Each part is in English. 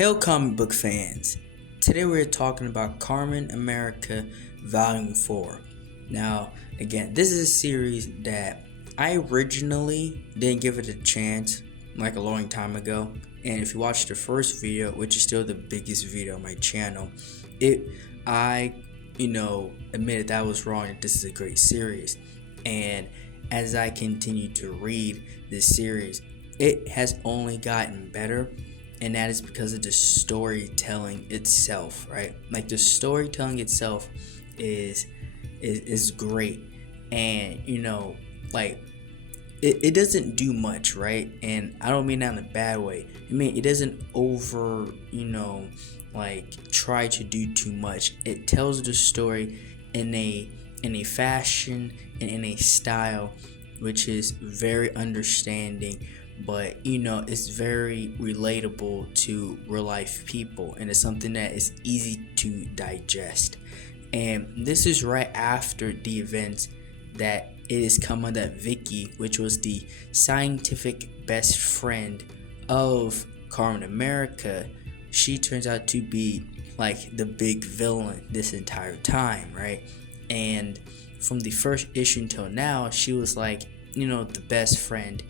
Hail comic book fans! Today we're talking about KAMEN AMERICA Volume 4. Now, again, this is a series that I originally didn't give it a chance like a long time ago. And if you watch the first video, which is still the biggest video on my channel, I admitted that I was wrong, that this is a great series. And as I continue to read this series, it has only gotten better. And that is because of the storytelling itself, right? Like the storytelling itself is great, and it doesn't do much, right? And I don't mean that in a bad way. I mean it doesn't try to do too much. It tells the story in a fashion and in a style which is very understanding, but it's very relatable to real life people, and it's something that is easy to digest. And this is right after the events that it is come on that Vicki, which was the scientific best friend of KAMEN AMERICA, she turns out to be like the big villain this entire time, right? And from the first issue until now, she was like the best friend,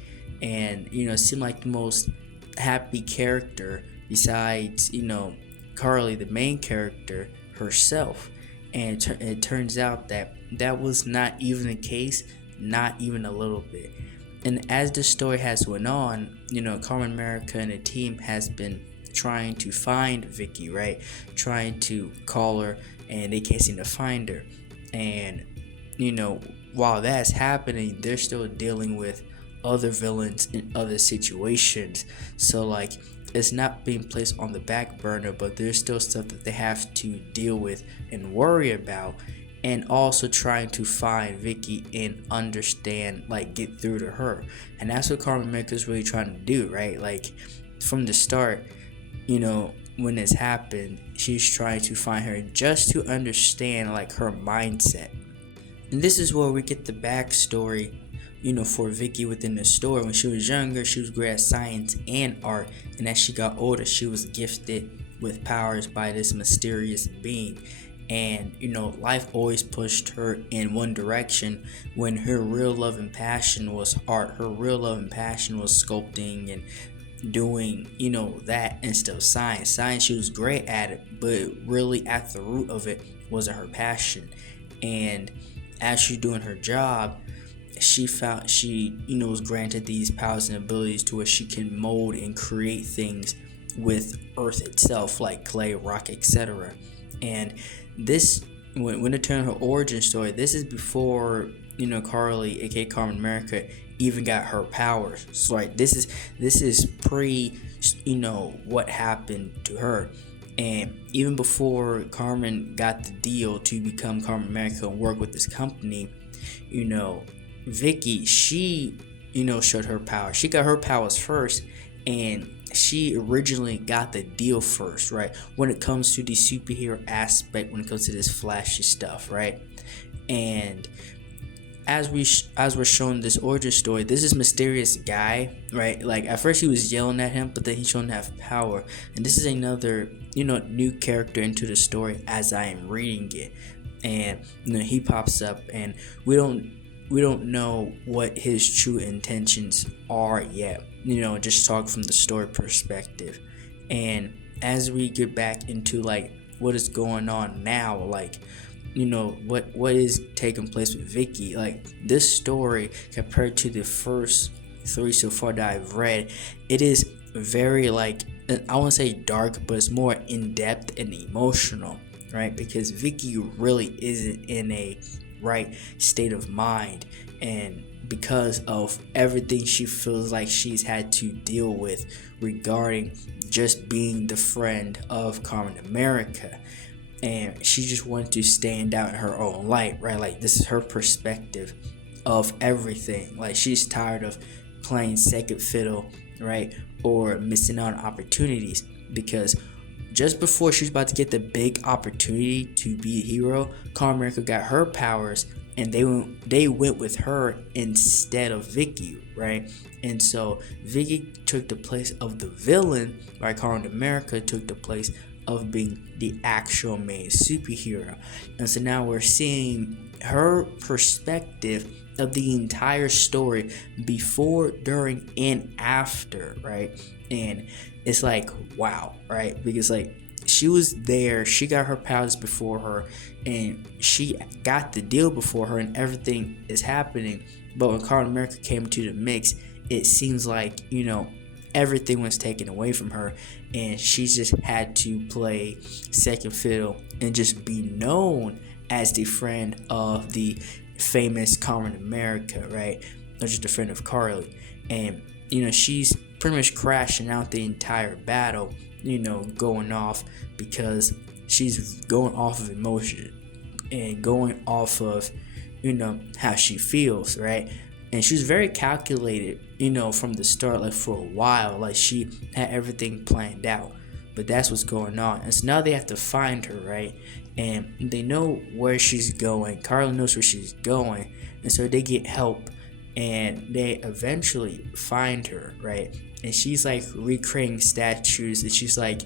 and seemed like the most happy character besides Carly, the main character herself. And it turns out that was not even the case, not even a little bit. And as the story has went on, KAMEN AMERICA and the team has been trying to find Vicki, right? Trying to call her, and they can't seem to find her. And while that's happening, they're still dealing with other villains in other situations. So like, it's not being placed on the back burner, but there's still stuff that they have to deal with and worry about, and also trying to find Vicki and understand, like get through to her. And that's what KAMEN AMERICA is really trying to do, right? Like from the start, when this happened, she's trying to find her just to understand like her mindset. And this is where we get the backstory for Vicki within the story. When she was younger, she was great at science and art, and as she got older, she was gifted with powers by this mysterious being. And life always pushed her in one direction, when her real love and passion was art. Her real love and passion was sculpting and doing that instead of science. She was great at it, but really at the root of it wasn't her passion. And as she's doing her job, she found she was granted these powers and abilities to where she can mold and create things with earth itself, like clay, rock, etc. And this, when it turned her origin story, this is before Carly, aka KAMEN AMERICA, even got her powers. So like this is pre what happened to her. And even before Carmen got the deal to become KAMEN AMERICA and work with this company, Vicki, she showed her power. She got her powers first, and she originally got the deal first, right? When it comes to the superhero aspect, when it comes to this flashy stuff, right? And as we're shown this origin story, this is mysterious guy, right? Like at first he was yelling at him, but then he's shown to have power. And this is another new character into the story as I am reading it. And he pops up, and we don't know what his true intentions are yet. Just talk from the story perspective. And as we get back into like what is going on now, like what is taking place with Vicki, like this story compared to the first 3 so far that I've read, it is very like, I won't say dark, but it's more in-depth and emotional, right? Because Vicki really isn't in a right state of mind, and because of everything she feels like she's had to deal with regarding just being the friend of KAMEN AMERICA, and she just wanted to stand out in her own light, right? Like this is her perspective of everything. Like she's tired of playing second fiddle, right, or missing out on opportunities, because just before she was about to get the big opportunity to be a hero, KAMEN AMERICA got her powers and they went with her instead of Vicki, right? And so Vicki took the place of the villain, right? Captain America took the place of being the actual main superhero. And so now we're seeing her perspective of the entire story before, during, and after, right? And it's like, wow, right? Because like she was there, she got her powers before her, and she got the deal before her, and everything is happening. But when Captain America came to the mix, it seems like, everything was taken away from her, and she just had to play second fiddle and just be known as the friend of the famous Captain America, right? Or just a friend of Carly. And she's pretty much crashing out the entire battle, going off, because she's going off of emotion and going off of how she feels, right? And she was very calculated, from the start, like for a while, like she had everything planned out. But that's what's going on. And so now they have to find her, right? And they know where she's going. Carla knows where she's going. And so they get help, and they eventually find her, right? And she's like recreating statues, and she's like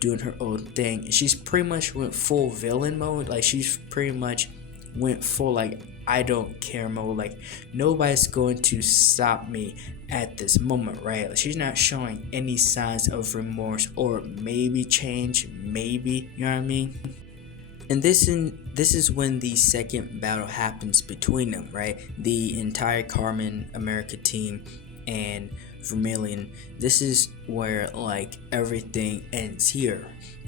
doing her own thing. And she's pretty much went full villain mode. Like she's pretty much went full like I don't care mode. Like nobody's going to stop me at this moment, right? Like, she's not showing any signs of remorse or maybe change, maybe, you know what I mean? And this is when the second battle happens between them, right? The entire Kamen America team and Vermilion. This is where like everything ends here,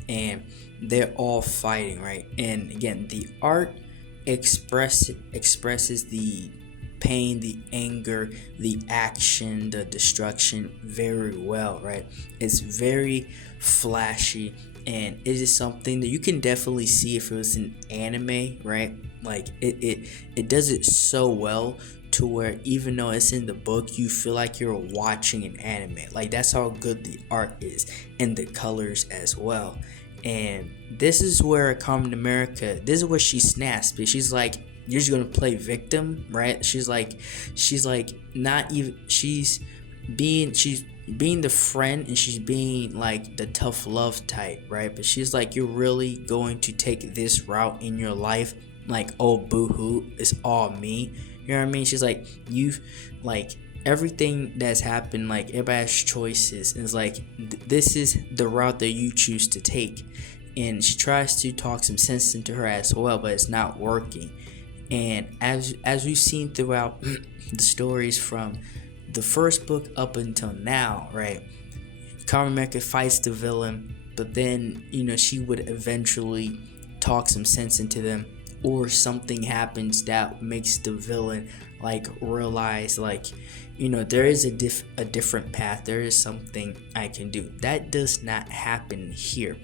and they're all fighting, right? And again, the art expresses the pain, the anger, the action, the destruction very well, right? It's very flashy, and it is something that you can definitely see if it was an anime, right? Like it does it so well to where even though it's in the book, you feel like you're watching an anime. Like that's how good the art is, and the colors as well. And this is where Captain America, this is where she snaps, because she's like, you're just gonna play victim, right? She's not even, she's being the friend, and she's being like the tough love type, right? But she's like, you're really going to take this route in your life? Like, oh boo-hoo, it's all me, you know what I mean? She's like, you've like everything that's happened, like everybody has choices, and it's like this is the route that you choose to take. And she tries to talk some sense into her as well, but it's not working. And as we've seen throughout the stories from the first book up until now, right? Captain America fights the villain, but then she would eventually talk some sense into them, or something happens that makes the villain like realize like there is a different path, there is something I can do. That does not happen here.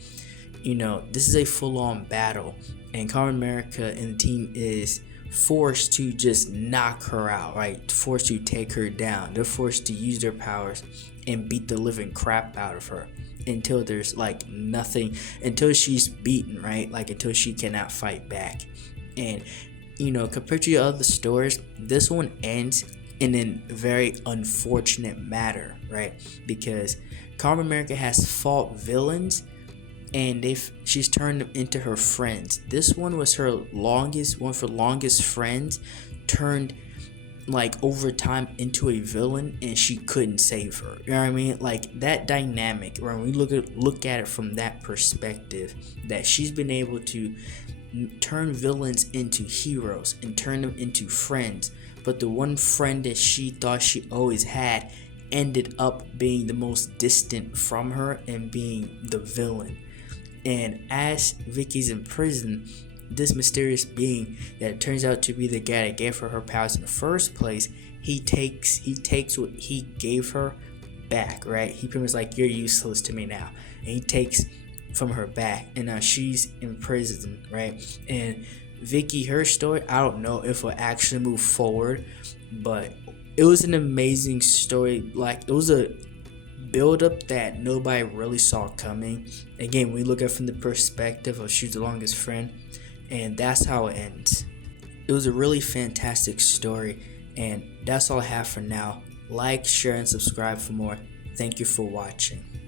This is a full-on battle, and Captain America and the team is forced to just knock her out, right? Forced to take her down. They're forced to use their powers and beat the living crap out of her until there's like nothing, until she's beaten, right? Like until she cannot fight back. And compared to your other stories, this one ends in a very unfortunate matter, right? Because Captain America has fought villains, and she's turned them into her friends. This one was her longest friends, turned like over time into a villain, and she couldn't save her. You know what I mean? Like that dynamic, when we look at it from that perspective, that she's been able to turn villains into heroes and turn them into friends, but the one friend that she thought she always had ended up being the most distant from her and being the villain. And as Vicky's in prison, this mysterious being that turns out to be the guy that gave her her powers in the first place, he takes what he gave her back, right? He pretty much like, you're useless to me now, and he takes from her back, and now she's in prison, right? And Vicki, her story, I don't know if it'll actually move forward, but it was an amazing story. Like it was a build up that nobody really saw coming. Again, we look at it from the perspective of she's the longest friend, and that's how it ends. it was a really fantastic story. And that's all I have for now. Like, share, and subscribe for more. Thank you for watching.